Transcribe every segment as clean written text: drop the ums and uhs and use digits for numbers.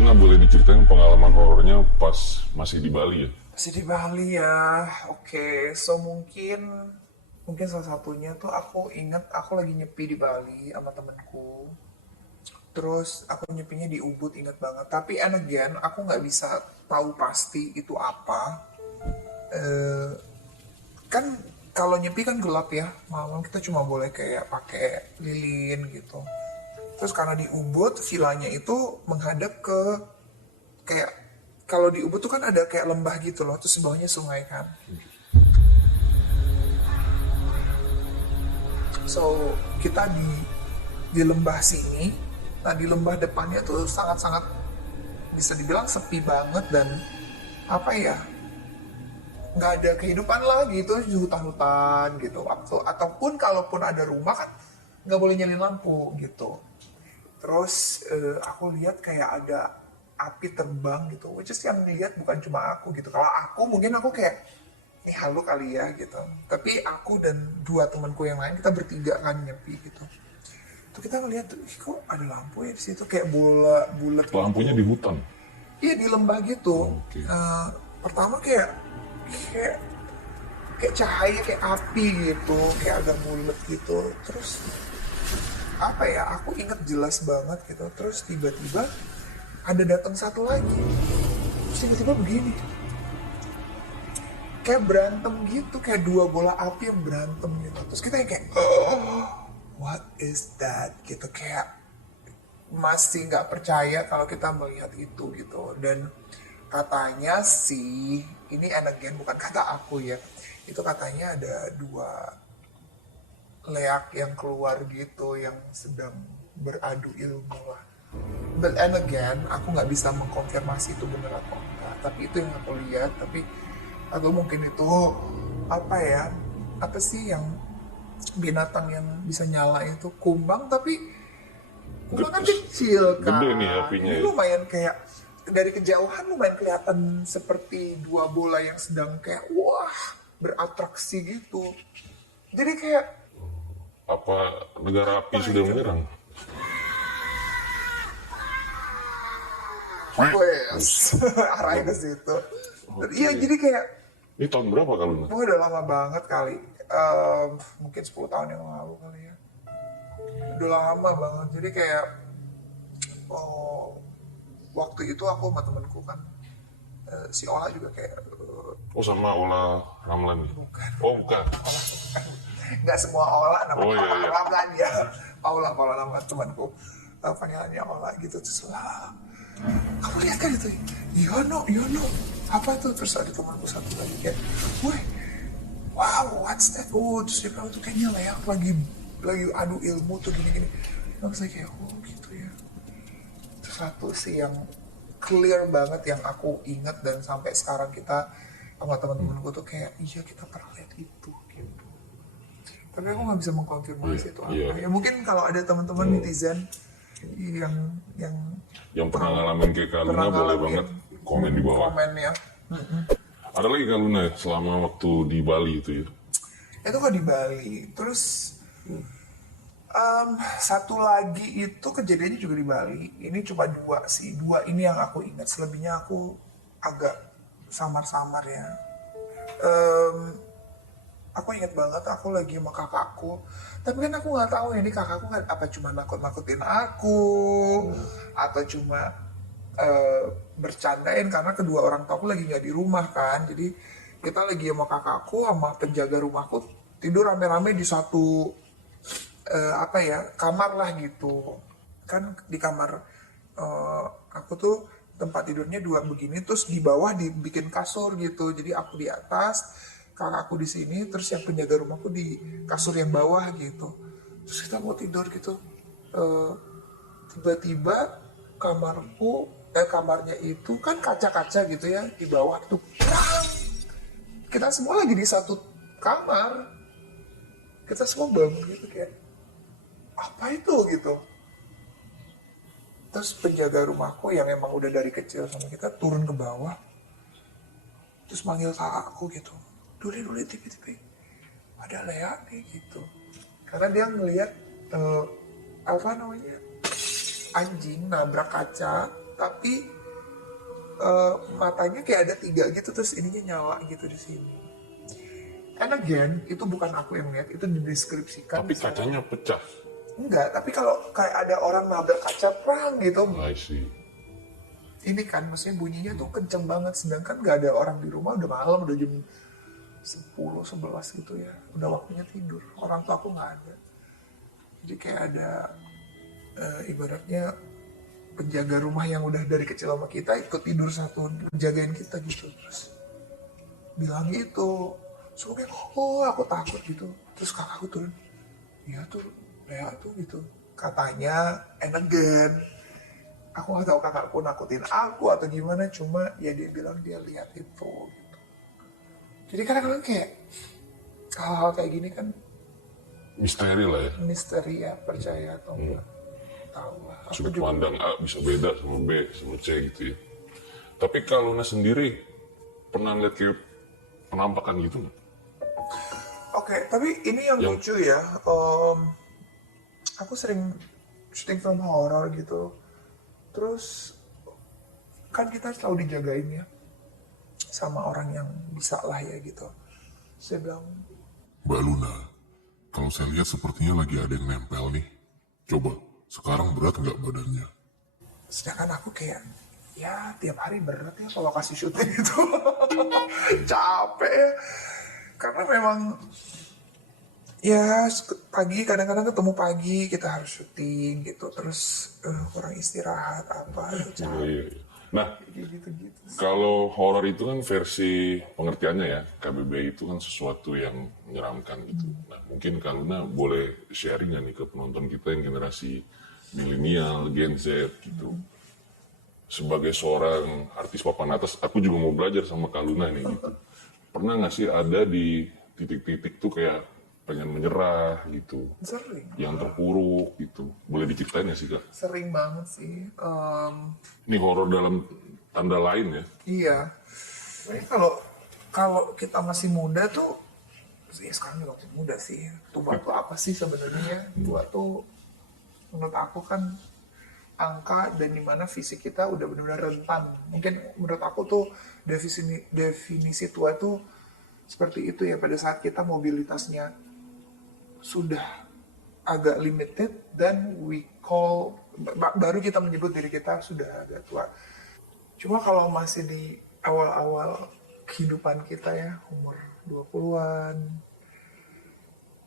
Luna boleh diceritain pengalaman horornya pas masih di Bali ya? Masih di Bali ya. Oke, so mungkin salah satunya tuh aku inget aku lagi nyepi di Bali sama temenku. Terus aku nyepinya di Ubud, inget banget. Tapi and again, aku nggak bisa tahu pasti itu apa. Eh, kan kalau nyepi kan gelap ya. Malam kita cuma boleh kayak pakai lilin gitu. Terus karena di Ubud, villanya itu menghadap ke kayak kalau di Ubud tuh kan ada kayak lembah gitu loh, terus sebelahnya sungai kan. So kita di lembah sini, nah di lembah depannya tuh sangat-sangat bisa dibilang sepi banget dan apa ya, nggak ada kehidupan lah gitu, hutan-hutan gitu. Ataupun kalaupun ada rumah kan nggak boleh nyalain lampu gitu. Terus aku lihat kayak ada api terbang gitu, which is yang dilihat bukan cuma aku gitu. Kalau aku mungkin aku kayak ini halu kali ya gitu. Tapi aku dan dua temanku yang lain kita bertiga kan nyepi gitu. Tuh kita ngeliat tuh, ih kok ada lampu ya di situ kayak bola bulat Lampunya gitu. di hutan. Iya di lembah gitu. Oke. Pertama kayak kayak cahaya kayak api gitu, kayak agak bulat gitu. Terus apa ya? Aku inget jelas banget gitu. Terus tiba-tiba ada datang satu lagi. Terus tiba-tiba begini. Kayak berantem gitu, kayak dua bola api yang berantem gitu. Terus kita yang kayak, oh, what is that? Gitu kayak masih nggak percaya kalau kita melihat itu gitu. Dan katanya sih, ini and again bukan kata aku ya, itu katanya ada dua leak yang keluar gitu yang sedang beradu ilmu lah. But and again, aku nggak bisa mengkonfirmasi itu benar atau enggak. Tapi itu yang aku lihat. Tapi atau mungkin itu apa ya? Apa sih yang binatang yang bisa nyala itu kumbang? Tapi kumbang kan kecil kan. Gede nih apinya Ini ya. lumayan kayak dari kejauhan lumayan kelihatan seperti dua bola yang sedang kayak wah beratraksi gitu. Jadi kayak Apa negara api sudah menyerang? wes arahnya ke situ. Iya jadi kayak Ini tahun berapa kak Luna? udah lama banget kali. Mungkin 10 tahun yang lalu kali ya. Udah lama banget. Jadi kayak oh, waktu itu aku sama temenku kan si Ola juga kayak Oh sama Ola Ramlan ya? bukan. Oh bukan. Nggak semua Ola namanya Oh, iya, Ola iya. Ramlan ya. Ola nama temanku. Panggilannya Ola gitu. Terus lah, kamu lihat kan itu? Yono. Apa itu? Terus ada temanku satu lagi kayak, woi, wow, what's that? Oh, terus dia bilang tuh kayaknya leak lagi adu ilmu tuh gini-gini. Terus saya kayak, oh gitu ya. Terus satu sih yang clear banget yang aku ingat dan sampai sekarang kita sama teman-temanku tuh kayak, iya kita pernah lihat itu gitu. Tapi aku nggak bisa mengkonfirmasi itu apa. Iya. Ya mungkin kalau ada teman-teman netizen yang Yang pernah ngalamin kayak Kak Luna pernah boleh ngalamin, banget komen di bawah. komen ya. Ada lagi Kak Luna ya, selama waktu di Bali itu ya? Itu kan di Bali. Terus satu lagi itu kejadiannya juga di Bali. Ini cuma dua sih. Dua ini yang aku ingat. Selebihnya aku agak samar-samar ya. Em, aku ingat banget aku lagi sama kakakku. Tapi kan aku nggak tahu ini kakakku kan apa cuma nakut-nakutin aku atau cuma bercandain karena kedua orang tua aku lagi nggak di rumah kan. Jadi kita lagi sama kakakku sama penjaga rumahku tidur rame-rame di satu apa ya kamar lah gitu kan di kamar aku tuh tempat tidurnya dua begini terus di bawah dibikin kasur gitu jadi aku di atas kakakku di sini terus yang penjaga rumahku di kasur yang bawah gitu terus kita mau tidur gitu. Eh, tiba-tiba kamarnya itu kan kaca-kaca gitu ya di bawah tuh prang. Kita semua lagi di satu kamar kita semua bangun gitu kayak apa itu gitu. Terus penjaga rumahku yang emang udah dari kecil sama kita turun ke bawah. Terus manggil kakakku gitu. Duli tipi-tipi. Ada Lea nih gitu. Karena dia ngelihat apa namanya anjing nabrak kaca tapi matanya kayak ada 3 gitu, terus ininya nyala gitu di sini. And again, itu bukan aku yang lihat, itu dideskripsikan. Tapi kacanya pecah. Enggak, tapi kalau kayak ada orang nabrak kaca perang gitu, I see. ini kan maksudnya bunyinya tuh kenceng banget, sedangkan nggak ada orang di rumah, udah malam, udah jam 10-11 gitu ya, udah waktunya tidur, orang tua aku nggak ada. Jadi kayak ada ibaratnya penjaga rumah yang udah dari kecil sama kita ikut tidur satu, jagain kita gitu, terus bilang gitu. So kayak, oh aku takut gitu, terus kakakku turun, iya tuh, ya tuh gitu, katanya and again. Aku nggak tahu kakakku nakutin aku atau gimana, cuma ya dia bilang dia lihat itu gitu. Jadi kadang-kadang kayak hal-hal kayak gini kan Misteri lah ya. misteri ya, percaya atau enggak tahu lah. Aku Sudut juga pandang A bisa beda sama B sama C gitu ya. Tapi kalau Luna sendiri pernah lihat kayak penampakan gitu nggak? oke, tapi ini yang lucu ya. Aku sering syuting film horor gitu. Terus kan kita selalu dijagain ya sama orang yang bisa lah ya gitu. Saya bilang, Mbak Luna, kalau saya lihat sepertinya lagi ada yang nempel nih. Coba, sekarang berat nggak badannya? sedangkan aku kayak, ya tiap hari berat ya kalau kasih syuting itu. Capek ya. Karena memang ya pagi, kadang-kadang ketemu pagi kita harus syuting gitu, terus kurang istirahat apa Iya, capek iya. Nah, gitu-gitu. kalau horor itu kan versi pengertiannya ya, KBB itu kan sesuatu yang menyeramkan gitu. Nah, mungkin Kak Luna boleh sharing nggak nih ke penonton kita yang generasi milenial, Gen Z gitu. Sebagai seorang artis papan atas, aku juga mau belajar sama Kak Luna nih gitu. Pernah nggak sih ada di titik-titik tuh kayak pengen menyerah gitu, Sering, yang terpuruk gitu? Boleh diceritain nggak sih Kak? sering banget sih. Ini horor dalam tanda lain ya. Iya. Jadi kalau kita masih muda tuh, ya sekarang juga masih muda sih. Tua tuh apa sih sebenarnya? Tua tuh menurut aku kan angka dan dimana fisik kita udah benar-benar rentan. Mungkin menurut aku tuh definisi tua tuh seperti itu ya, pada saat kita mobilitasnya sudah agak limited dan baru kita menyebut diri kita sudah agak tua. Cuma kalau masih di awal-awal kehidupan kita ya, umur 20-an,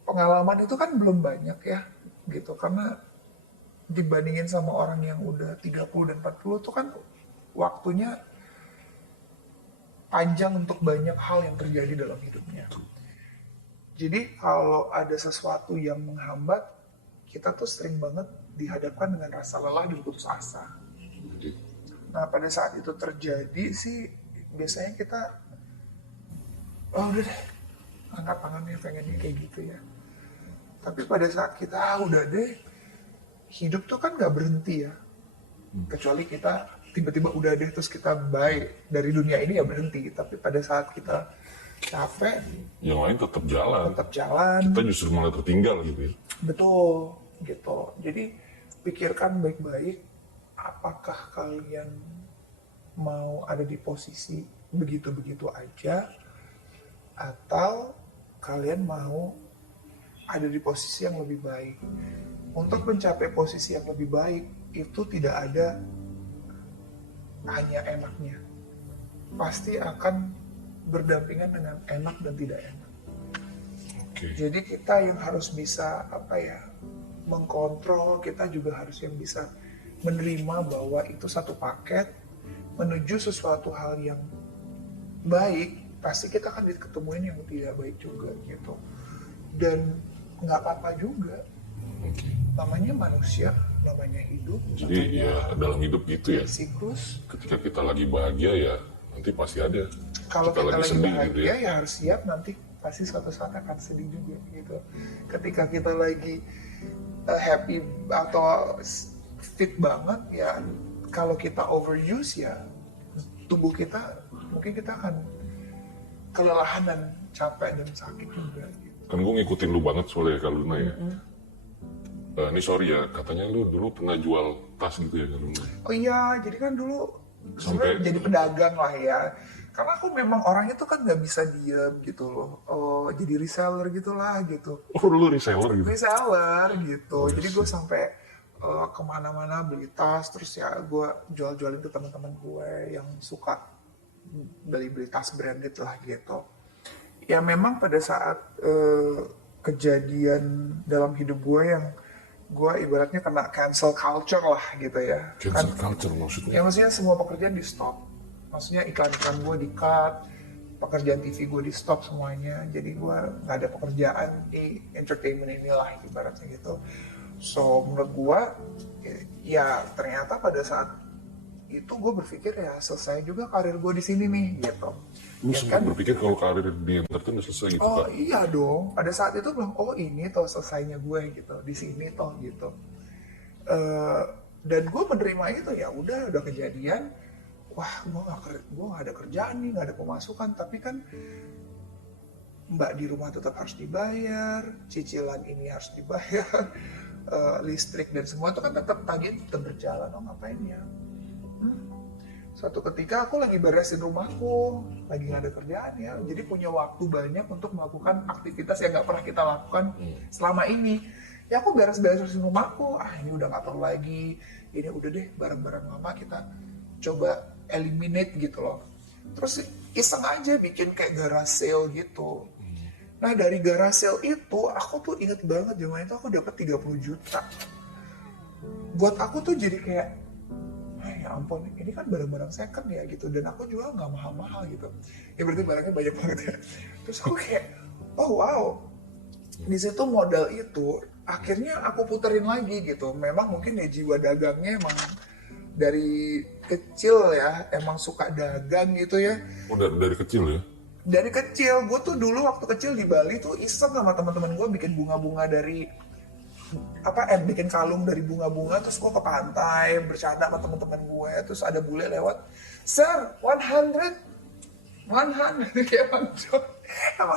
pengalaman itu kan belum banyak ya, gitu. Karena dibandingin sama orang yang udah 30 dan 40 tuh kan waktunya panjang untuk banyak hal yang terjadi dalam hidupnya. Jadi kalau ada sesuatu yang menghambat, kita tuh sering banget dihadapkan dengan rasa lelah dan putus asa. Nah pada saat itu terjadi sih, biasanya kita, oh udah deh, angkat tangannya pengennya kayak gitu ya. Tapi pada saat kita, udah deh, hidup tuh kan gak berhenti ya. Kecuali kita tiba-tiba udah deh, terus kita bye dari dunia ini ya berhenti. Tapi pada saat kita capek, Yang lain tetap jalan. tetap jalan. Kita justru malah tertinggal gitu ya. Betul, gitu. Jadi pikirkan baik-baik, apakah kalian mau ada di posisi begitu-begitu aja, atau kalian mau ada di posisi yang lebih baik. Untuk mencapai posisi yang lebih baik, itu tidak ada hanya enaknya. Pasti akan berdampingan dengan enak dan tidak enak. Oke. Jadi kita yang harus bisa mengkontrol, kita juga harus yang bisa menerima bahwa itu satu paket menuju sesuatu hal yang baik. Pasti kita akan diketemuin yang tidak baik juga gitu. Dan nggak apa-apa juga. Oke. Namanya manusia, namanya hidup. Jadi ya dalam hidup gitu ya. Siklus. Ketika kita lagi bahagia ya nanti pasti ada. Kalau kita lagi sedih bahagia gitu ya. ya harus siap, nanti pasti suatu saat akan sedih juga gitu. Ketika kita lagi happy atau fit banget ya, kalau kita overuse ya tubuh kita mungkin kita akan kelelahan dan capek dan sakit juga gitu. Kan gue ngikutin lu banget soalnya Kak Luna ya. Ini sorry ya, katanya lu dulu pernah jual tas gitu ya Kaluna? Oh iya, jadi kan dulu Sampai- sebenarnya jadi pedagang lah ya. Karena aku memang orangnya tuh kan nggak bisa diem gitu loh. Oh, jadi reseller gitulah gitu. Oh lu reseller gitu? Reseller gitu. Oh, Jadi iya gue sih. sampai kemana-mana beli tas, terus ya gue jual-jualin ke teman-teman gue yang suka beli-beli tas branded lah gitu. Ya memang pada saat kejadian dalam hidup gue yang gue ibaratnya kena cancel culture lah gitu ya. Cancel culture maksudnya? Ya maksudnya semua pekerjaan di stop. Maksudnya iklan-iklan gue di cut, pekerjaan TV gue di stop semuanya. Jadi gue nggak ada pekerjaan di entertainment inilah ibaratnya gitu. So menurut gue ya ternyata pada saat itu gue berpikir ya selesai juga karir gue di sini nih gitu. Lu Ya sempat kan? berpikir kalau karir di entertain udah selesai gitu Oh Kak? iya dong. Pada saat itu bilang oh ini toh selesainya gue gitu di sini toh gitu. Eh, dan gue menerima itu ya udah kejadian. Wah gue gak ada kerjaan nih, gak ada pemasukan. Tapi kan mbak di rumah tetap harus dibayar, cicilan ini harus dibayar, listrik dan semua itu kan tetap tagih tetap berjalan. Oh ngapain ya? Suatu ketika aku lagi beresin rumahku, lagi gak ada kerjaan ya, jadi punya waktu banyak untuk melakukan aktivitas yang gak pernah kita lakukan selama ini. Ya aku beres-beresin rumahku, ini udah gak perlu lagi, ini udah deh barang-barang mama kita coba eliminate gitu loh. Terus iseng aja bikin kayak garage sale gitu. Nah dari garage sale itu, aku tuh inget banget zaman itu aku dapat 30 juta. Buat aku tuh jadi kayak, ya ampun, ini kan barang-barang second ya gitu, dan aku jual nggak mahal-mahal gitu. Ya berarti barangnya banyak banget ya. Terus aku kayak, oh wow, di situ modal itu akhirnya aku puterin lagi gitu. Memang mungkin ya jiwa dagangnya emang dari kecil ya, emang suka dagang gitu ya. Oh dari kecil ya? Dari kecil, gue tuh dulu waktu kecil di Bali tuh iseng sama teman-teman gue bikin bunga-bunga dari bikin kalung dari bunga-bunga, terus gue ke pantai bercanda sama teman-teman gue, terus ada bule lewat, sir 100 emang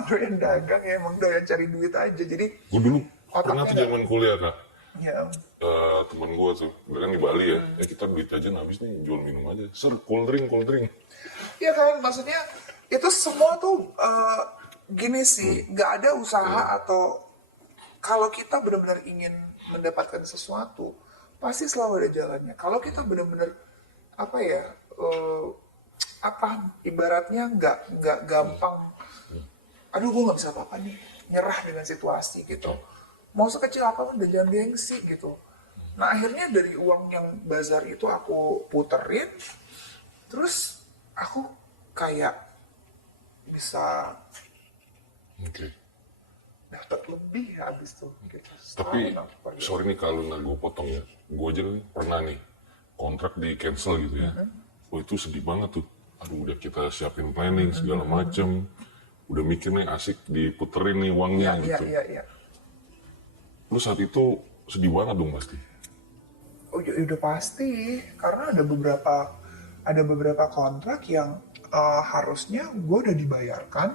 doyan dagang ya, emang doyan cari duit aja. Jadi Gue dulu Otaknya pernah tuh nggak- zaman kuliah Kak. ya Temen gue tuh, gue kan di Bali ya, kita duit jajan habis nih jual minum aja. Sir, cold drink. ya kan, maksudnya itu semua tuh gini sih, nggak ada usaha atau kalau kita benar-benar ingin mendapatkan sesuatu pasti selalu ada jalannya. Kalau kita benar-benar ibaratnya nggak gampang, aduh gue nggak bisa apa-apa nih, nyerah dengan situasi gitu. Mau sekecil apapun dan jangan gengsi gitu. Nah akhirnya dari uang yang bazar itu aku puterin, terus aku kayak bisa Oke. dapat lebih ya abis tuh gitu. Tapi, Setahun aku pergi. sorry nih kalau nggak gue potong ya. Gue aja kan pernah nih, kontrak di cancel gitu ya. Oh itu sedih banget tuh. Aduh udah kita siapin planning segala macem. Udah mikir nih asik diputerin nih uangnya gitu. Iya. Lu saat itu sedih banget dong pasti. Oh ya udah pasti, karena ada beberapa kontrak yang harusnya gue udah dibayarkan,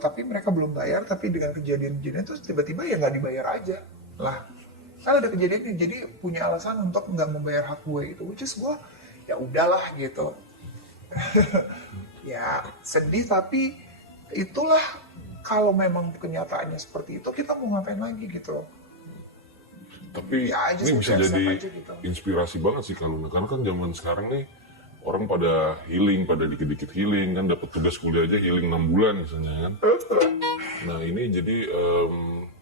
tapi mereka belum bayar. Tapi dengan kejadian-kejadian terus tiba-tiba ya nggak dibayar aja lah. Kan ada kejadian ini, jadi punya alasan untuk nggak membayar hak gue itu, which is gue ya udahlah gitu. Ya sedih, tapi itulah kalau memang kenyataannya seperti itu, kita mau ngapain lagi gitu. Tapi Ya aja ini sih, bisa biasa jadi aja gitu. inspirasi banget sih kalau karena kan zaman sekarang nih orang pada healing, pada dikit-dikit healing kan, dapat tugas kuliah aja healing 6 bulan misalnya kan. Nah ini jadi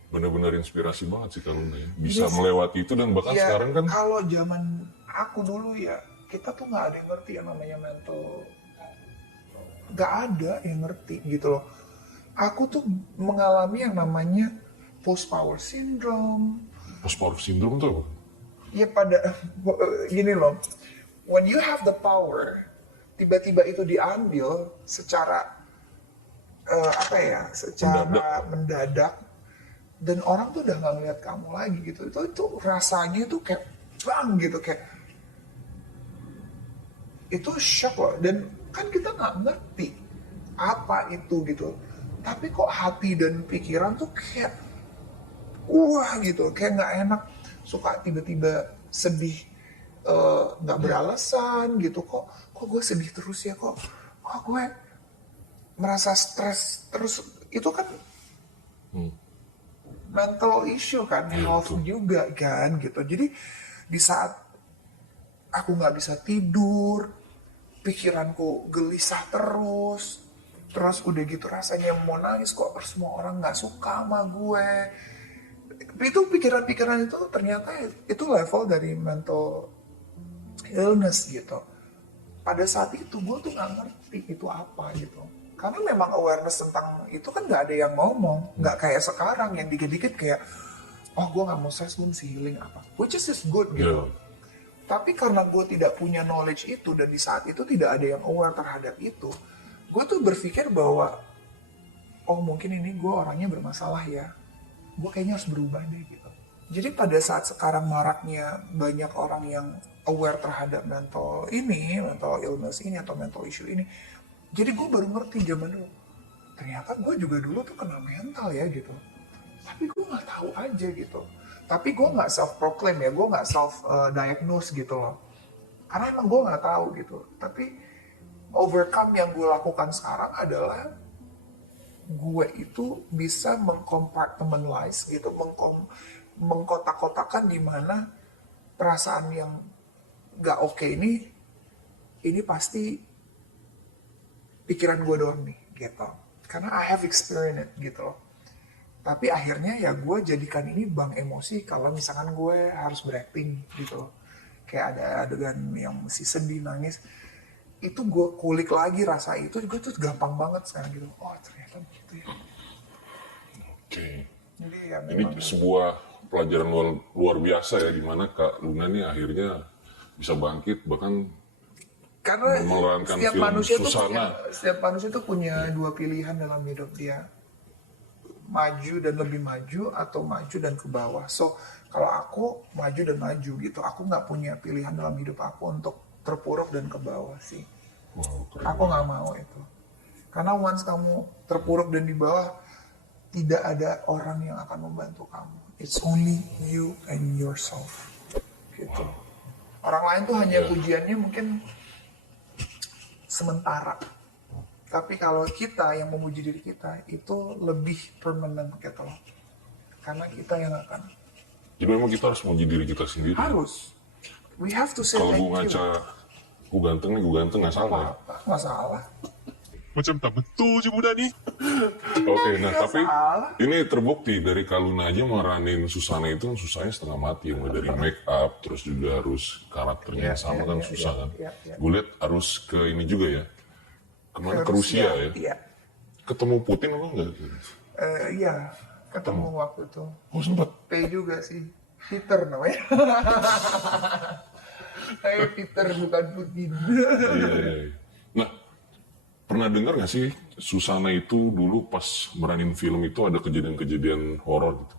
benar-benar inspirasi banget sih kalau ya. Bisa melewati itu dan bahkan Ya, sekarang kan kalau zaman aku dulu ya, kita tuh nggak ada yang ngerti yang namanya mental. Nggak ada yang ngerti gitu loh. Aku tuh mengalami yang namanya post power syndrome. post power syndrome tuh apa? Ya pada gini loh, when you have the power, tiba-tiba itu diambil secara secara mendadak, dan orang tuh udah nggak ngeliat kamu lagi gitu. Itu rasanya itu kayak bang gitu, kayak itu shock loh. Dan kan kita nggak ngerti apa itu gitu, tapi kok hati dan pikiran tuh kayak wah gitu, kayak nggak enak, suka tiba-tiba sedih, nggak beralasan gitu, kok gue sedih terus ya, kok gue merasa stres terus. Itu kan mental issue kan, health juga kan gitu. Jadi di saat aku nggak bisa tidur, pikiranku gelisah terus udah gitu rasanya mau nangis, kok semua orang nggak suka sama gue. Itu pikiran-pikiran itu ternyata itu level dari mental illness gitu. Pada saat itu gue tuh nggak ngerti itu apa gitu, karena memang awareness tentang itu kan nggak ada yang ngomong, nggak kayak sekarang yang dikit-dikit kayak, oh gue nggak mau stress, gue mesti healing apa, which is good gitu. Tapi karena gue tidak punya knowledge itu, dan di saat itu tidak ada yang aware terhadap itu, gue tuh berpikir bahwa, oh mungkin ini gue orangnya bermasalah ya, gue kayaknya harus berubah deh gitu. Jadi pada saat sekarang maraknya banyak orang yang aware terhadap mental illness ini atau mental issue ini, jadi gue baru ngerti zaman dulu, ternyata gue juga dulu tuh kena mental ya gitu. Tapi gue nggak tahu aja gitu. Tapi gue nggak self-proclaim ya, gue nggak self-diagnose gitu loh. Karena emang gue nggak tahu gitu. Tapi overcome yang gue lakukan sekarang adalah gue itu bisa mengcompartmentalize gitu, mengkotak-kotakan di mana perasaan yang nggak oke ini pasti pikiran gue doang nih gitu. Karena I have experienced it gitu loh. Tapi akhirnya ya gue jadikan ini bank emosi kalau misalkan gue harus berakting gitu loh. Kayak ada adegan yang mesti sedih, nangis, itu gue kulik lagi rasa itu, gue tuh gampang banget sekarang gitu. Oh ternyata begitu ya. Oke. Jadi ya Ini memang sebuah pelajaran luar biasa ya, dimana Kak Luna nih akhirnya bisa bangkit, bahkan karena memerankan setiap film manusia Susana. tuh punya dua pilihan dalam hidup dia, maju dan lebih maju atau maju dan ke bawah. So kalau aku maju dan maju gitu, aku nggak punya pilihan dalam hidup aku untuk terpuruk dan ke bawah sih. Wow, keren. Aku nggak mau itu, karena once kamu terpuruk dan di bawah, tidak ada orang yang akan membantu kamu. It's only you and yourself gitu. Orang lain tuh hanya pujiannya mungkin sementara. Tapi kalau kita yang memuji diri kita, itu lebih permanent gitu loh. Karena kita yang akan. Jadi memang kita harus memuji diri kita sendiri. Harus. We have to say Kalau thank gue you. ngaca, gue ganteng nggak salah ya. Nggak salah. Macam tak betul je budak ni. Oke, nah Nggak tapi salah. ini terbukti dari Kak Luna aja meranin Susana itu susahnya setengah mati, mulai dari make up, terus juga harus karakternya yang sama kan susah kan. iya. Gue lihat harus ke ini juga ya, kemana ke Rusia ya. Iya. Ketemu Putin apa enggak? Iya. Ketemu waktu itu. Oh sempat. P juga sih. Peter namanya. Kayak Peter bukan Putin. Iya. Nah, pernah dengar nggak sih Susana itu dulu pas meranin film itu ada kejadian-kejadian horor gitu?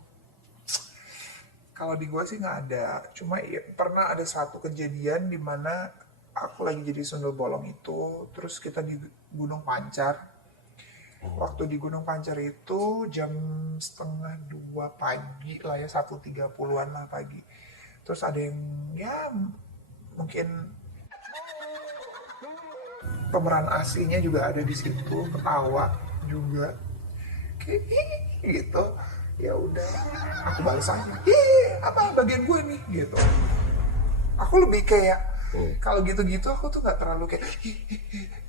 Kalau di gua sih nggak ada. Cuma ya, pernah ada satu kejadian di mana aku lagi jadi sundel bolong itu, terus kita di Gunung Pancar. Waktu di Gunung Pancar itu jam 1:30 pagi lah ya, 1:30-an lah pagi. Terus ada yang ya mungkin pemeran aslinya juga ada di situ, ketawa juga kayak gitu. Ya udah, aku balas aja, apa bagian gue nih gitu. Aku lebih kayak kalau gitu-gitu aku tuh nggak terlalu kayak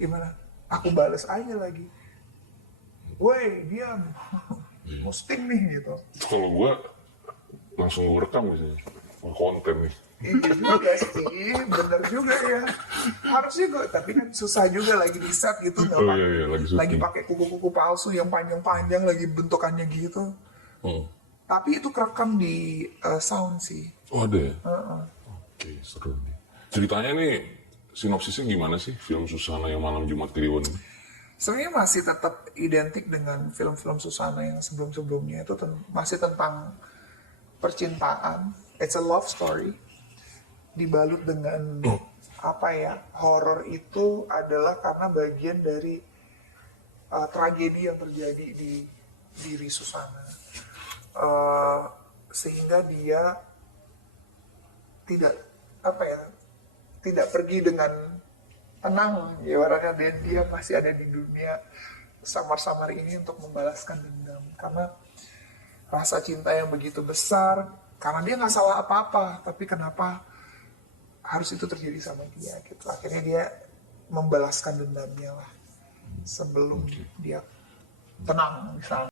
gimana, aku balas aja lagi, woi diam, posting nih gitu. Kalau gue langsung gue rekam gitu, konten nih. Iya juga sih, bener juga ya. Harusnya gue, tapi kan susah juga lagi di set gitu, nggak Oh, pakai, iya, lagi syuting. lagi pakai kuku-kuku palsu yang panjang-panjang, lagi bentukannya gitu. Tapi itu kerekam di sound sih. Oh ada ya? Oke, seru nih. Ceritanya nih, sinopsisnya gimana sih film Susana yang Malam Jumat Kliwon ini? Sebenarnya masih tetap identik dengan film-film Susana yang sebelum-sebelumnya, itu masih tentang percintaan. It's a love story dibalut dengan apa ya, horor itu adalah karena bagian dari tragedi yang terjadi di diri Susana. sehingga dia tidak tidak pergi dengan tenang, ibaratnya dia masih ada di dunia samar-samar ini untuk membalaskan dendam, karena rasa cinta yang begitu besar, karena dia nggak salah apa-apa, tapi kenapa harus itu terjadi sama dia gitu. Akhirnya dia membalaskan dendamnya lah sebelum dia tenang misalnya.